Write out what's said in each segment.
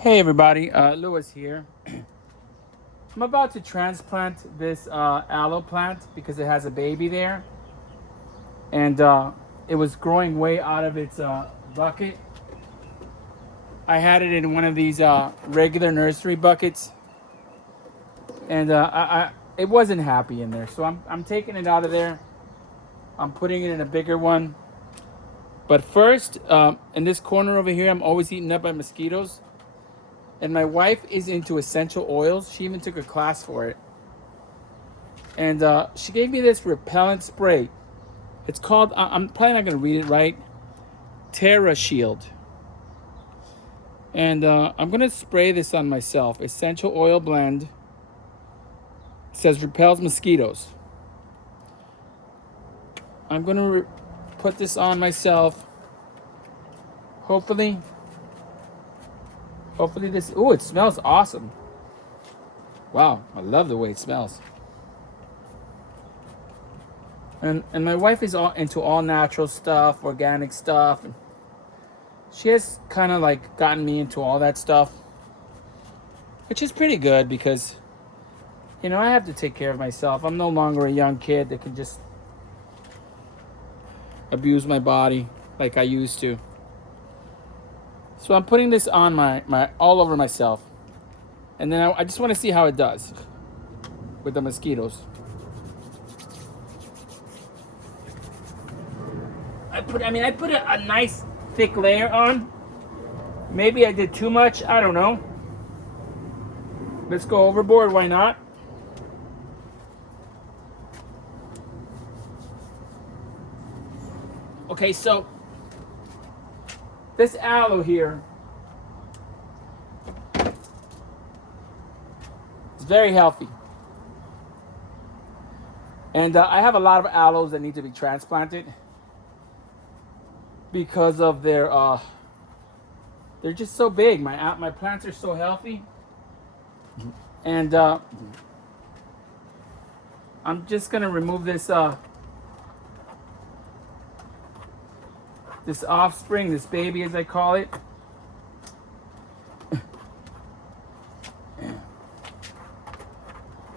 Hey everybody, Lewis here. I'm about to transplant this aloe plant because it has a baby there, and it was growing way out of its bucket. I had it in one of these regular nursery buckets, and it wasn't happy in there. So I'm taking it out of there. I'm putting it in a bigger one. But first, in this corner over here, I'm always eaten up by mosquitoes. And my wife is into essential oils. She even took a class for it. And she gave me this repellent spray. It's called, I'm probably not going to read it right, Terra Shield. And I'm going to spray this on myself. Essential oil blend. It says repels mosquitoes. I'm going to put this on myself. Hopefully this, oh, it smells awesome. Wow, I love the way it smells. And my wife is all into all natural stuff, organic stuff. And she has kind of like gotten me into all that stuff, which is pretty good because, I have to take care of myself. I'm no longer a young kid that can just abuse my body like I used to. So I'm putting this on my all over myself. And then I just want to see how it does with the mosquitoes. I put a nice thick layer on. Maybe I did too much, I don't know. Let's go overboard, why not? Okay, so this aloe here is very healthy. And I have a lot of aloes that need to be transplanted because of they're just so big. My plants are so healthy. And I'm just gonna remove this this offspring, this baby as I call it.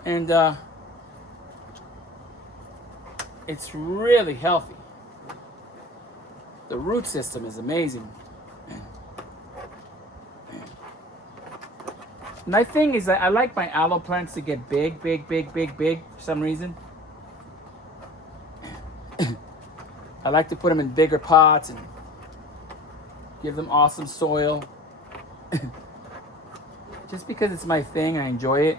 And it's really healthy. The root system is amazing. My thing is that I like my aloe plants to get big for some reason. I like to put them in bigger pots and give them awesome soil. Just because it's my thing, I enjoy it.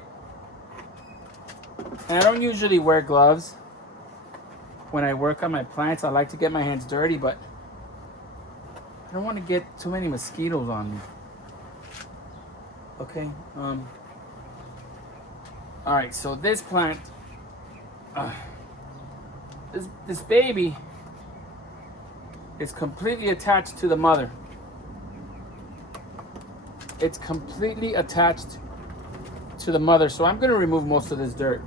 And I don't usually wear gloves when I work on my plants. I like to get my hands dirty, but I don't want to get too many mosquitoes on me. Okay. All right. So this plant, this baby is completely attached to the mother. It's completely attached to the mother. So I'm going to remove most of this dirt.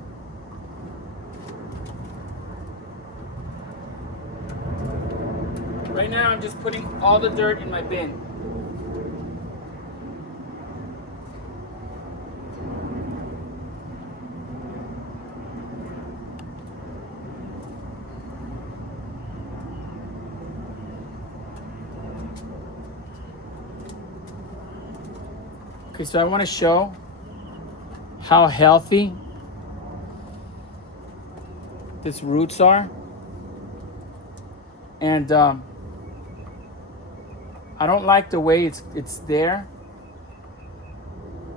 Right now, I'm just putting all the dirt in my bin. Okay, so I want to show how healthy these roots are. And I don't like the way it's there,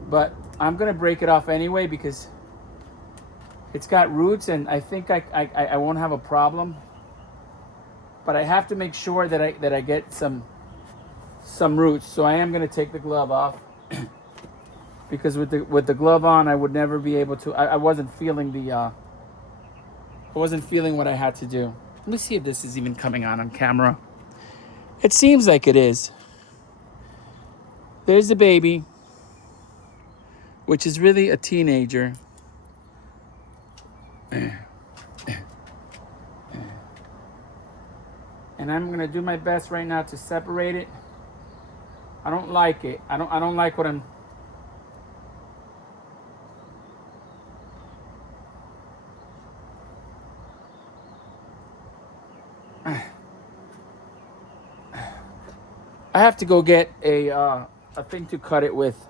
but I'm gonna break it off anyway because it's got roots, and I think I won't have a problem. But I have to make sure that I get some roots. So I am gonna take the glove off because with the glove on, I would never be able to. I wasn't feeling I wasn't feeling what I had to do. Let me see if this is even coming on camera. It seems like it is. There's the baby, which is really a teenager. And I'm going to do my best right now to separate it. I don't like it. I don't like what I'm. I have to go get a thing to cut it with.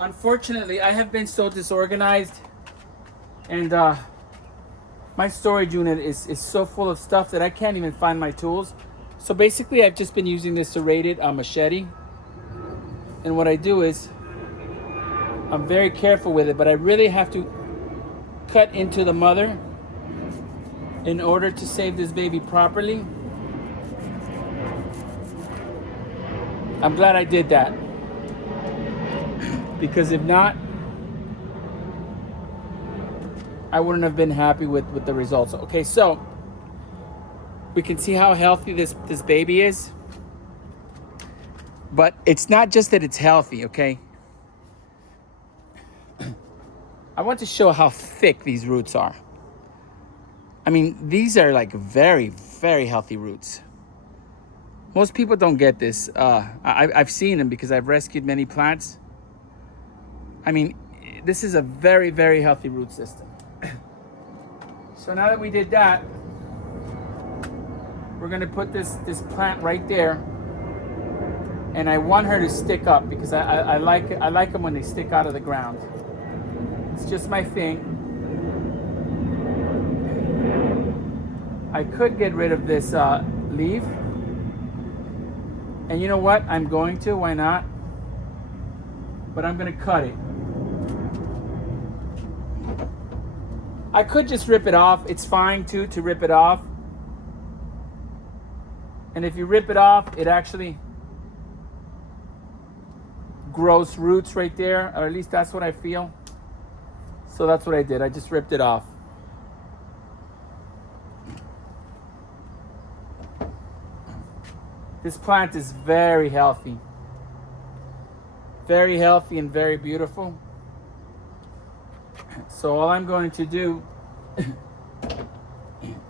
Unfortunately, I have been so disorganized, and my storage unit is so full of stuff that I can't even find my tools. So basically, I've just been using this serrated machete. And what I do is, I'm very careful with it, but I really have to cut into the mother in order to save this baby properly. I'm glad I did that, because if not, I wouldn't have been happy with the results. Okay, so we can see how healthy this baby is. But it's not just that it's healthy, okay? I want to show how thick these roots are. I mean, these are like very, very healthy roots. Most people don't get this. I've seen them because I've rescued many plants. I mean, this is a very, very healthy root system. So now that we did that, we're gonna put this plant right there. And I want her to stick up because I like them when they stick out of the ground. It's just my thing. I could get rid of this leaf. And you know what? I'm going to. Why not? But I'm going to cut it. I could just rip it off. It's fine too to rip it off. And if you rip it off, it actually grows roots right there. Or at least that's what I feel. So that's what I did. I just ripped it off. This plant is very healthy. Very healthy and very beautiful. So all I'm going to do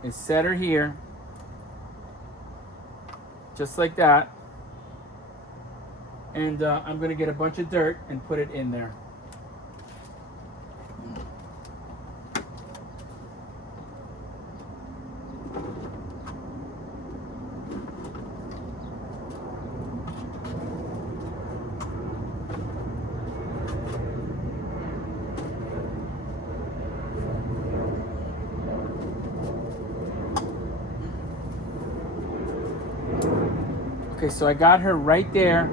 is set her here. Just like that. And I'm going to get a bunch of dirt and put it in there. Okay, so I got her right there,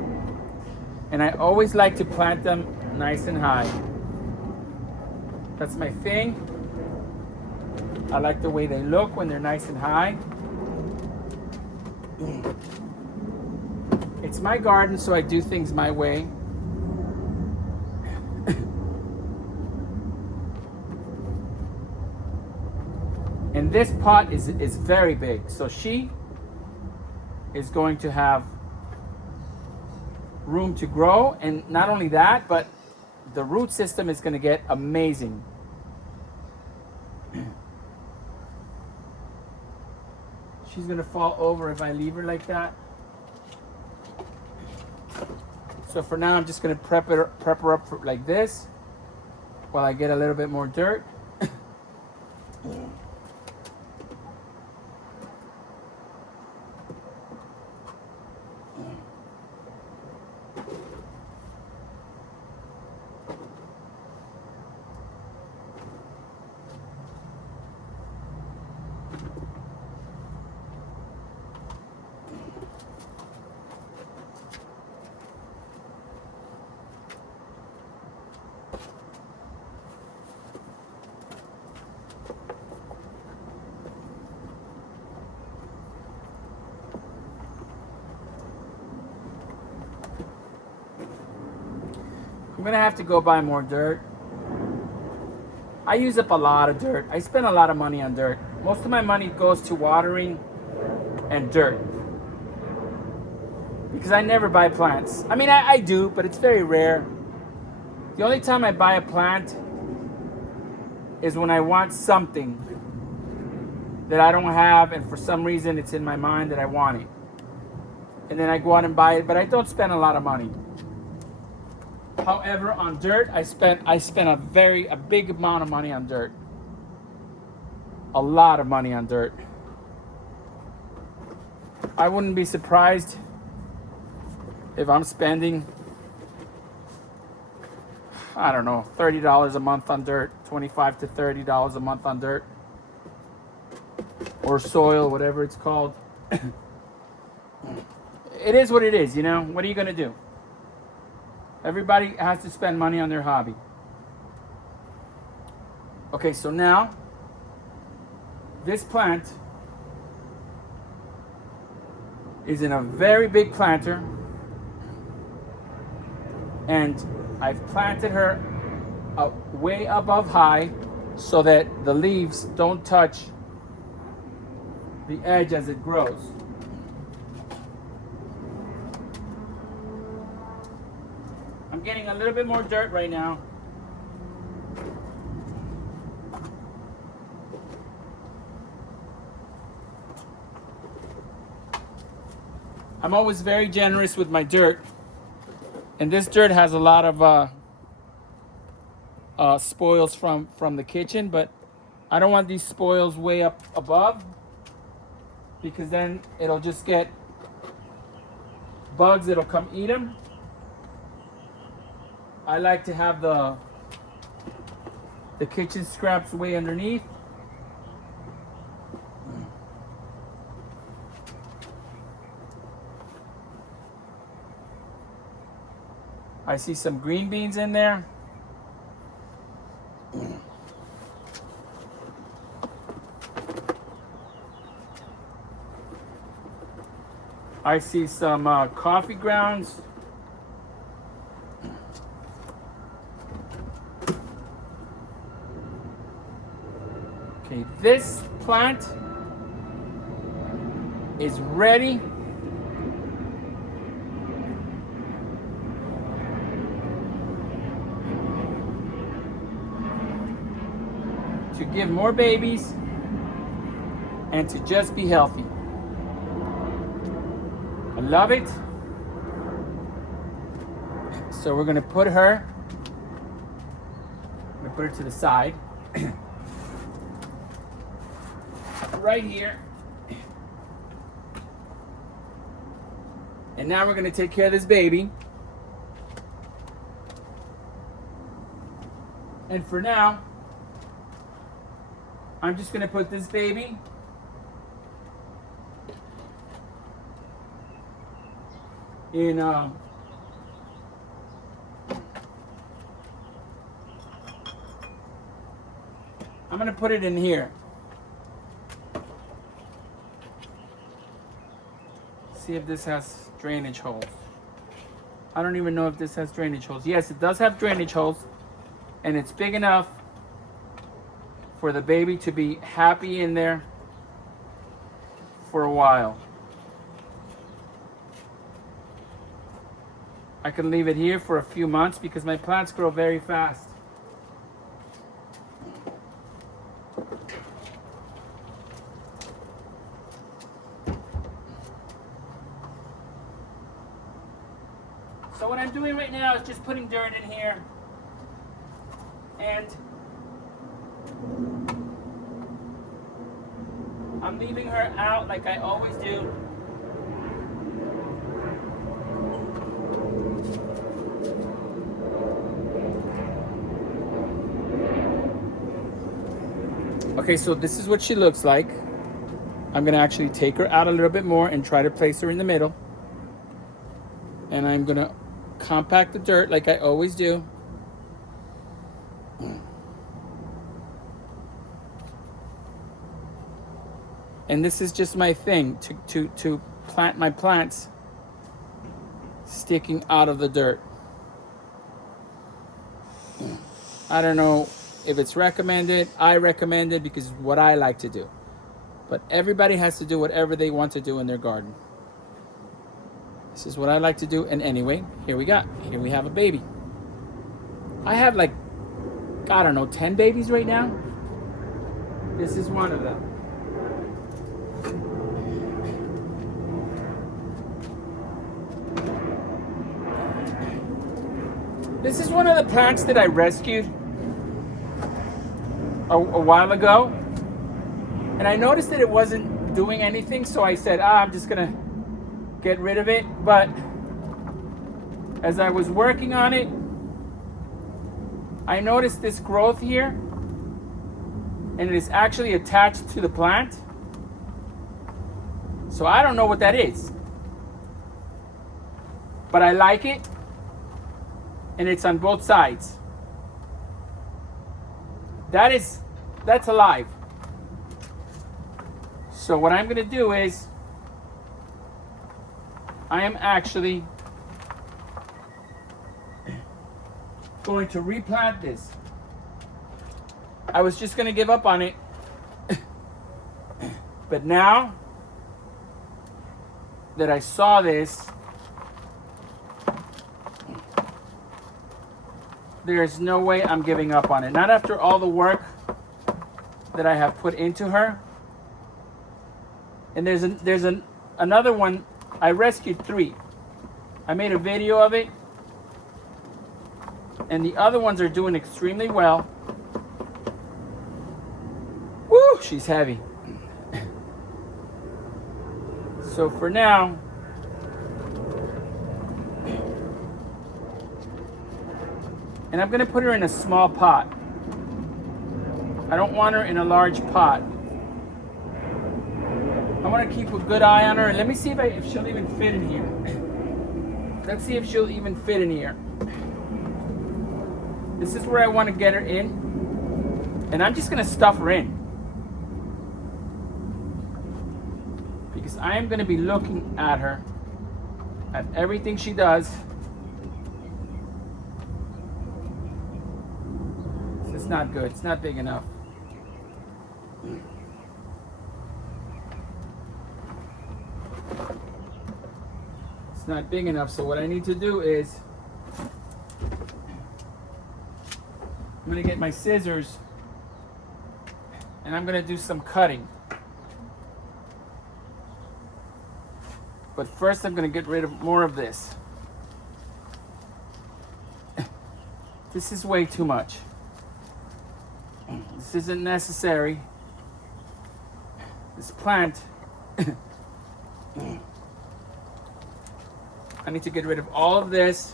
and I always like to plant them nice and high. That's my thing. I like the way they look when they're nice and high. It's my garden, so I do things my way. And this pot is very big, so she is going to have room to grow. And not only that, but the root system is going to get amazing. She's going to fall over if I leave her like that. So for now, I'm just going to prep her up for like this while I get a little bit more dirt. I'm gonna have to go buy more dirt. I use up a lot of dirt. I spend a lot of money on dirt. Most of my money goes to watering and dirt. Because I never buy plants. I mean, I do, but it's very rare. The only time I buy a plant is when I want something that I don't have, and for some reason it's in my mind that I want it. And then I go out and buy it, but I don't spend a lot of money. However, on dirt, I spent a big amount of money on dirt. A lot of money on dirt. I wouldn't be surprised if I'm spending, I don't know, $30 a month on dirt, $25 to $30 a month on dirt, or soil, whatever it's called. It is what it is, you know. What are you gonna do? Everybody has to spend money on their hobby. Okay, so now this plant is in a very big planter, and I've planted her way above high so that the leaves don't touch the edge as it grows. I'm getting a little bit more dirt right now. I'm always very generous with my dirt. And this dirt has a lot of spoils from the kitchen, but I don't want these spoils way up above, because then it'll just get bugs that'll come eat them. I like to have the kitchen scraps way underneath. I see some green beans in there. I see some coffee grounds. Okay, this plant is ready to give more babies and to just be healthy. I love it. So we're gonna put her, to the side. Right here. And now we're gonna take care of this baby. And for now, I'm just gonna put this baby in I'm gonna put it in here. See if this has drainage holes. I don't even know if this has drainage holes. Yes, it does have drainage holes, and it's big enough for the baby to be happy in there for a while. I can leave it here for a few months because my plants grow very fast. So what I'm doing right now is just putting dirt in here, and I'm leaving her out like I always do. Okay, so this is what she looks like. I'm gonna actually take her out a little bit more and try to place her in the middle. And I'm gonna compact the dirt like I always do. And this is just my thing, to plant my plants sticking out of the dirt. I don't know if it's recommended. I recommend it because it's what I like to do. But everybody has to do whatever they want to do in their garden. This is what I like to do. And anyway, here we have a baby. I have like, I don't know, 10 babies right now. This is one of them. This is one of the plants that I rescued a while ago. And I noticed that it wasn't doing anything, so I said, I'm just gonna get rid of it. But as I was working on it, I noticed this growth here, and it is actually attached to the plant. So I don't know what that is, but I like it, and it's on both sides. That's alive. So what I'm gonna do is, I am actually going to replant this. I was just gonna give up on it, but now that I saw this, there's no way I'm giving up on it. Not after all the work that I have put into her. And there's another one. I rescued 3. I made a video of it, and the other ones are doing extremely well. Woo, she's heavy. So for now, and I'm gonna put her in a small pot. I don't want her in a large pot. I want to keep a good eye on her, and let me see if she'll even fit in here. Let's see if she'll even fit in here. This is where I want to get her in, and I'm just going to stuff her in, because I am going to be looking at her, at everything she does. It's not good. It's not big enough. It's not big enough, so what I need to do is I'm gonna get my scissors and I'm gonna do some cutting. But first I'm gonna get rid of more of this. This is way too much. This isn't necessary. This plant I need to get rid of all of this.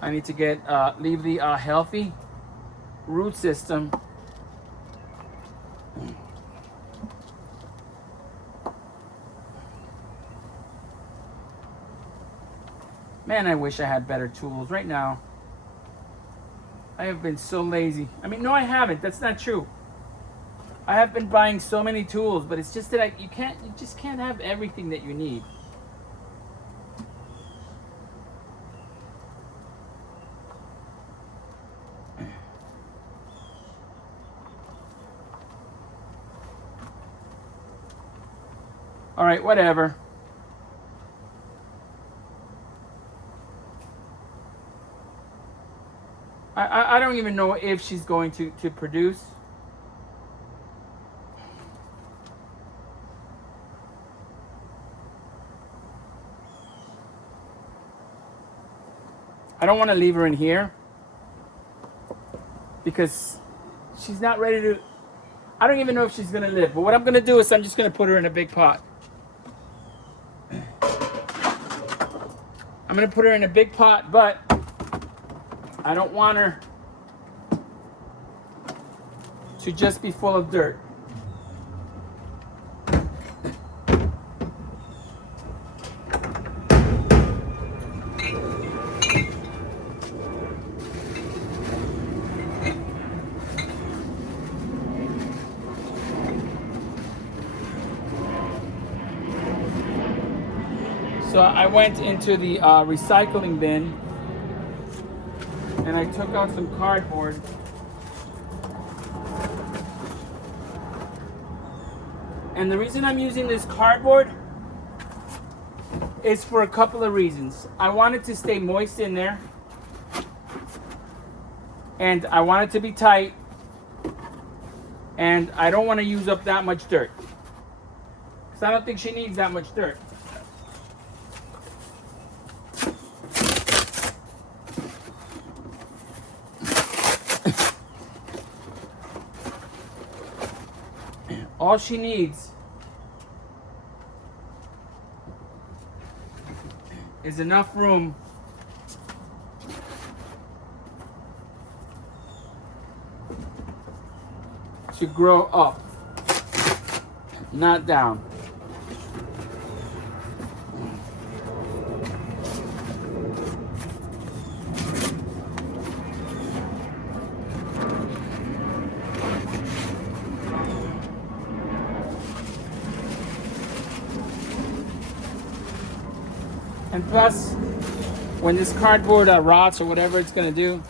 I need to leave the healthy root system. Man, I wish I had better tools right now. I have been so lazy. I mean, no, I haven't. That's not true. I have been buying so many tools, but it's just that you just can't have everything that you need. All right, whatever. I don't even know if she's going to produce. I don't want to leave her in here because she's not ready to. I don't even know if she's going to live. But what I'm going to do is I'm just going to put her in a big pot. I'm going to put her in a big pot, but I don't want her to just be full of dirt. So I went into the recycling bin and I took out some cardboard And the reason I'm using this cardboard is for a couple of reasons. I want it to stay moist in there. And I want it to be tight. And I don't want to use up that much dirt. Because I don't think she needs that much dirt. All she needs is enough room to grow up, not down. And plus, when this cardboard rots or whatever it's going to do,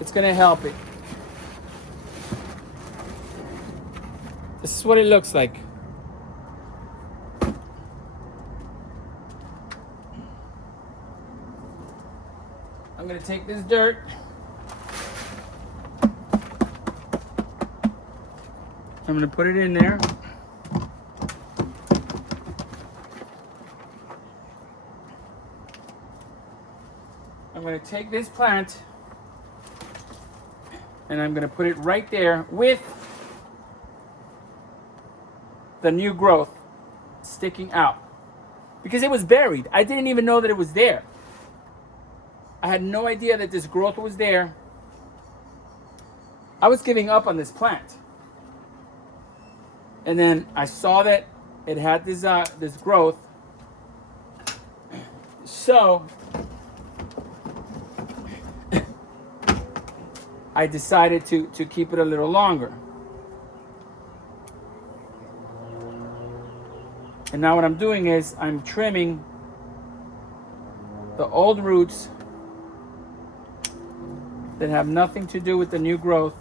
it's going to help it. This is what it looks like. I'm going to take this dirt. I'm going to put it in there. I'm going to take this plant and I'm going to put it right there with the new growth sticking out. Because it was buried. I didn't even know that it was there. I had no idea that this growth was there. I was giving up on this plant. And then I saw that it had this growth. So I decided to keep it a little longer. And now what I'm doing is I'm trimming the old roots that have nothing to do with the new growth.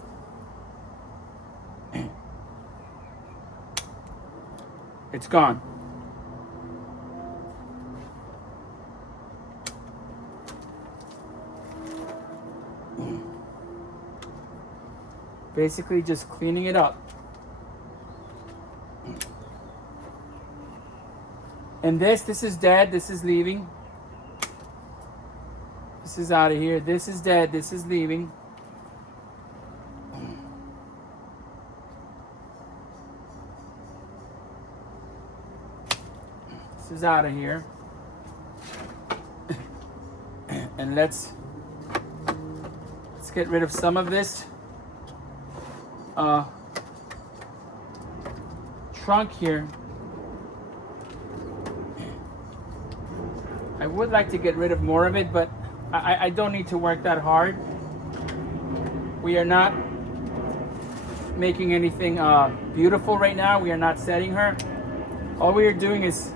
It's gone. Basically just cleaning it up. And this is dead, this is leaving. This is out of here. This is dead, this is leaving. This is out of here. And let's get rid of some of this trunk here. I would like to get rid of more of it, but I don't need to work that hard. We are not making anything beautiful right now. We are not setting her. All we are doing is,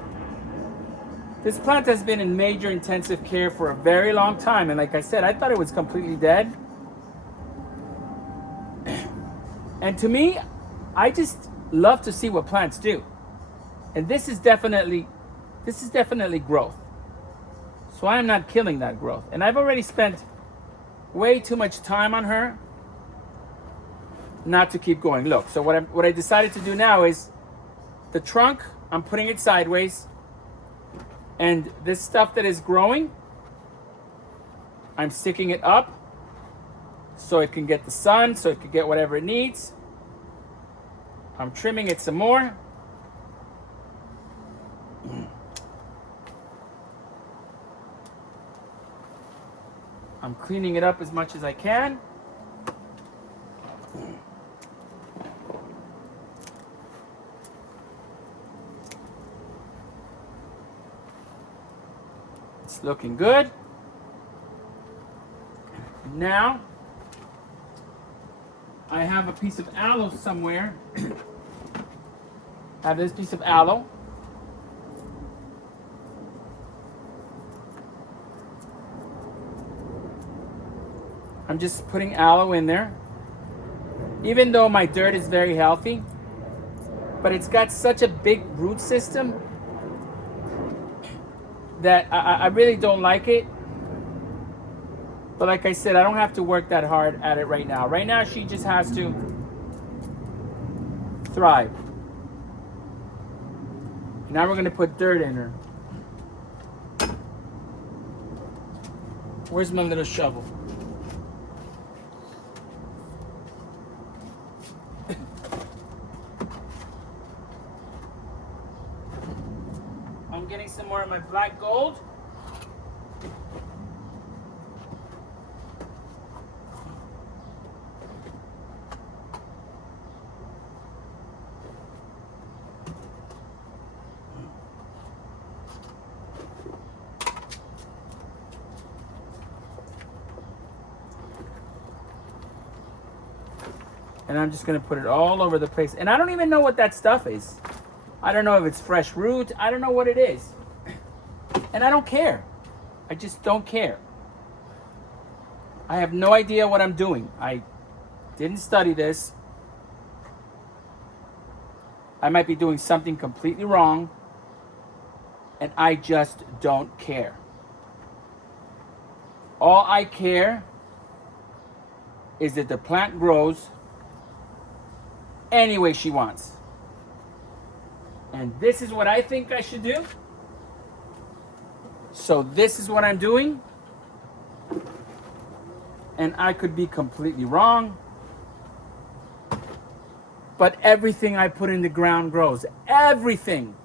this plant has been in major intensive care for a very long time. And like I said, I thought it was completely dead. And to me, I just love to see what plants do. And this is definitely growth. So I am not killing that growth. And I've already spent way too much time on her not to keep going. Look, so what I decided to do now is the trunk, I'm putting it sideways. And this stuff that is growing, I'm sticking it up so it can get the sun, so it can get whatever it needs. I'm trimming it some more. I'm cleaning it up as much as I can. It's looking good. Now, I have a piece of aloe somewhere. I have this piece of aloe. I'm just putting aloe in there. Even though my dirt is very healthy, but it's got such a big root system that I really don't like it. But like I said, I don't have to work that hard at it right now. Right now, she just has to thrive. Now we're going to put dirt in her. Where's my little shovel? I'm getting some more of my black gold. And I'm just going to put it all over the place. And I don't even know what that stuff is. I don't know if it's fresh root. I don't know what it is. And I don't care. I just don't care. I have no idea what I'm doing. I didn't study this. I might be doing something completely wrong. And I just don't care. All I care is that the plant grows any way she wants. And this is what I think I should do. So this is what I'm doing. And I could be completely wrong. But everything I put in the ground grows. Everything.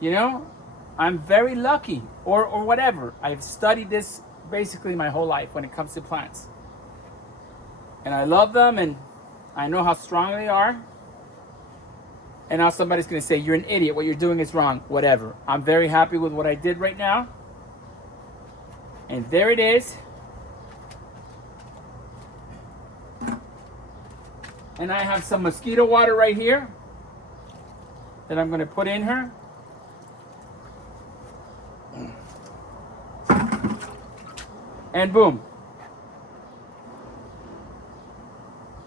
You know, I'm very lucky or whatever. I've studied this basically my whole life when it comes to plants. And I love them, and I know how strong they are. And now somebody's going to say, you're an idiot. What you're doing is wrong. Whatever. I'm very happy with what I did right now. And there it is. And I have some mosquito water right here that I'm going to put in her. And boom.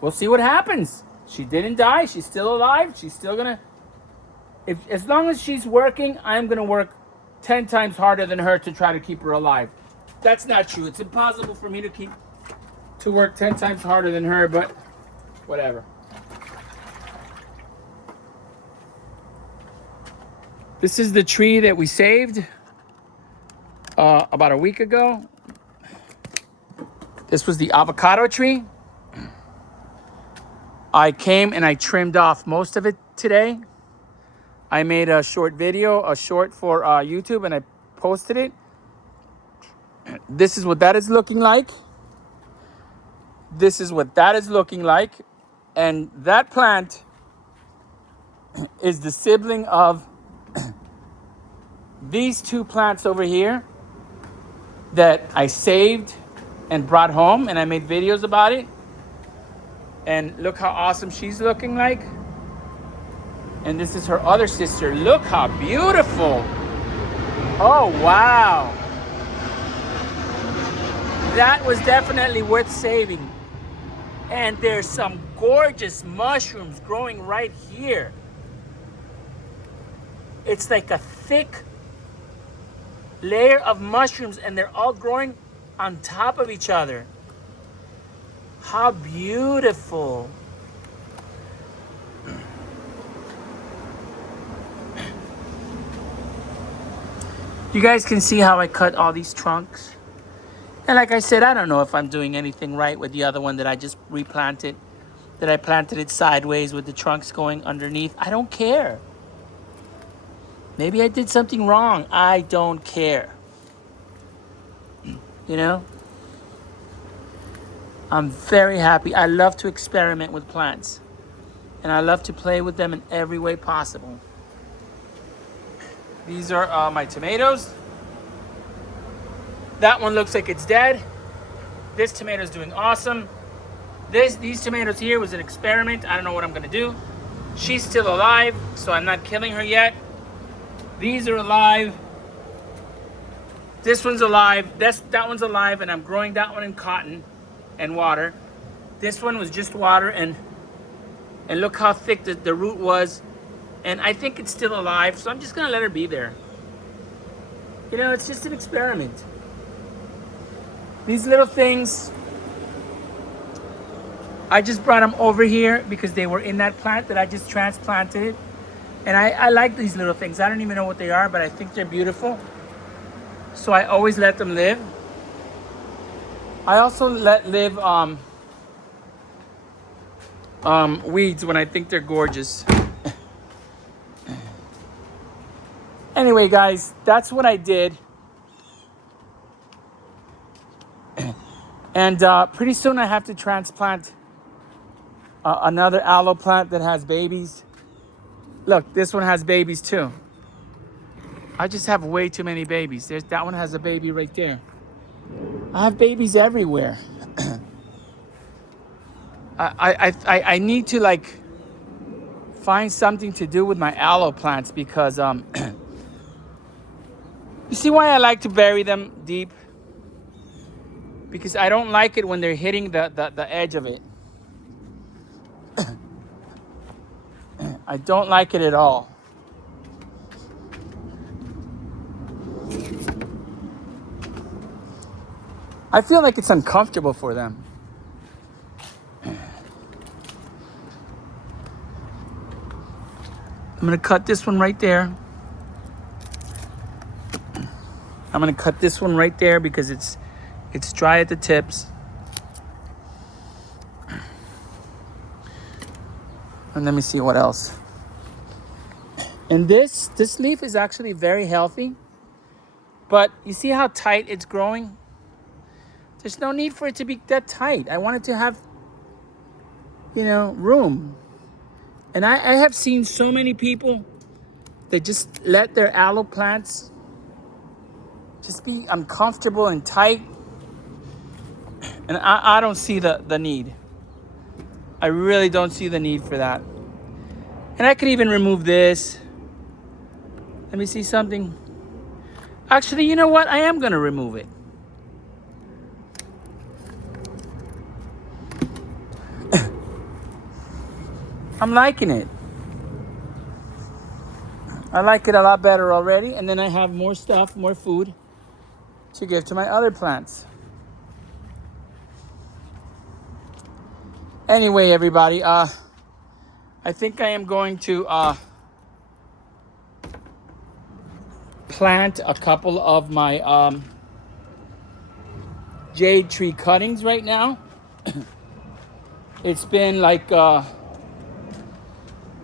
We'll see what happens. She didn't die. She's still alive. She's still gonna. As long as she's working, I'm gonna work 10 times harder than her to try to keep her alive. That's not true. It's impossible for me to work 10 times harder than her, but whatever. This is the tree that we saved about a week ago. This was the avocado tree. I came and I trimmed off most of it today. I made a short video, a short for YouTube, and I posted it. This is what that is looking like. This is what that is looking like. And that plant is the sibling of these two plants over here that I saved and brought home, and I made videos about it. And look how awesome she's looking like. And this is her other sister. Look how beautiful. Oh, wow. That was definitely worth saving. And there's some gorgeous mushrooms growing right here. It's like a thick layer of mushrooms, and they're all growing on top of each other. How beautiful. You guys can see how I cut all these trunks. And like I said, I don't know if I'm doing anything right with the other one that I just replanted. That I planted it sideways with the trunks going underneath. I don't care. Maybe I did something wrong. I don't care. You know? I'm very happy. I love to experiment with plants. And I love to play with them in every way possible. These are my tomatoes. That one looks like it's dead. This tomato's doing awesome. These tomatoes here was an experiment. I don't know what I'm gonna do. She's still alive, so I'm not killing her yet. These are alive. This one's alive. That one's alive, and I'm growing that one in cotton and water. This one was just water and And look how thick the root was. And I think it's still alive, so I'm just gonna let her be there. You know, it's just an experiment. These little things, I just brought them over here because they were in that plant that I just transplanted. And I like these little things. I don't even know what they are, but I think they're beautiful. So I always let them live. I also let live weeds when I think they're gorgeous. Anyway, guys, that's what I did. And pretty soon I have to transplant another aloe plant that has babies. Look, this one has babies too. I just have way too many babies. That one has a baby right there. I have babies everywhere. I need to like find something to do with my aloe plants because you see why I like to bury them deep? Because I don't like it when they're hitting the edge of it. I don't like it at all. I feel like it's uncomfortable for them. I'm gonna cut this one right there. I'm gonna cut this one right there because it's dry at the tips. And let me see what else. And this leaf is actually very healthy. But you see how tight it's growing? There's no need for it to be that tight. I want it to have, you know, room. And I have seen so many people that just let their aloe plants just be uncomfortable and tight. And I don't see the need. I really don't see the need for that. And I could even remove this. Let me see something. Actually, you know what? I am gonna remove it. I'm liking it. I like it a lot better already. And then I have more stuff, more food to give to my other plants. Anyway, everybody, I think I am going to plant a couple of my jade tree cuttings right now. It's been like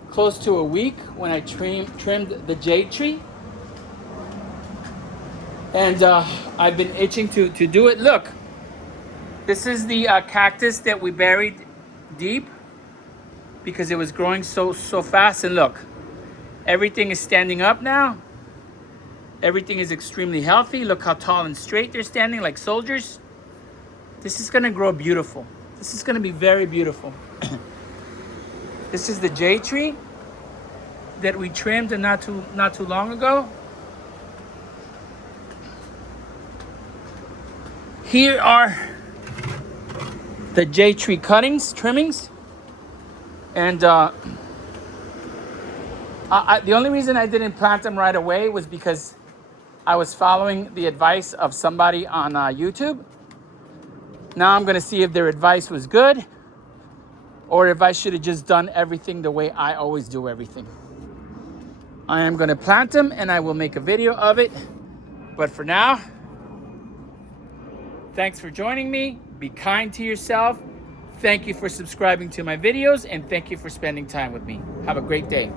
close to a week when I trimmed the jade tree. And I've been itching to do it. Look, this is the cactus that we buried deep because it was growing so fast. And look, everything is standing up now. Everything is extremely healthy. Look how tall and straight they're standing like soldiers. This is gonna grow beautiful. This is gonna be very beautiful. This is the jade tree that we trimmed not too long ago. Here are the jade tree trimmings. And the only reason I didn't plant them right away was because I was following the advice of somebody on YouTube. Now I'm gonna see if their advice was good or if I should have just done everything the way I always do everything. I am gonna plant them and I will make a video of it. But for now, thanks for joining me. Be kind to yourself. Thank you for subscribing to my videos and thank you for spending time with me. Have a great day.